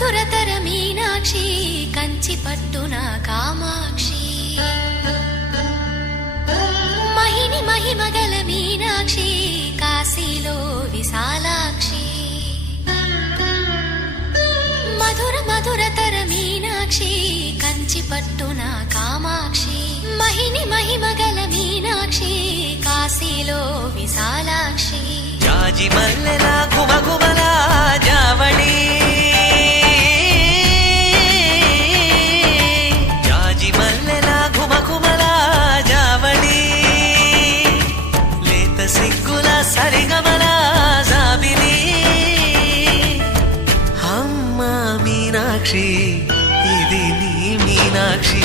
మధురతర మీనాక్షి కంచి పట్టున కామాక్షి మహిని మహిమగల మీనాక్షి కాశీలో విశాలాక్షి మధుర మధురతర మీనాక్షి కంచి పట్టున కామాక్షి మహిని మహిమగల మీనాక్షి కాశీలో విశాలాక్షి జాజి మల్లెల ఘుమఘుమల జావళి జాజి మల్లెల ఘుమఘుమల జావళి లేత సిగ్గుల సరిగమల జాబిలి అమ్మ మీనాక్షి ఇది నీ మీనాక్షి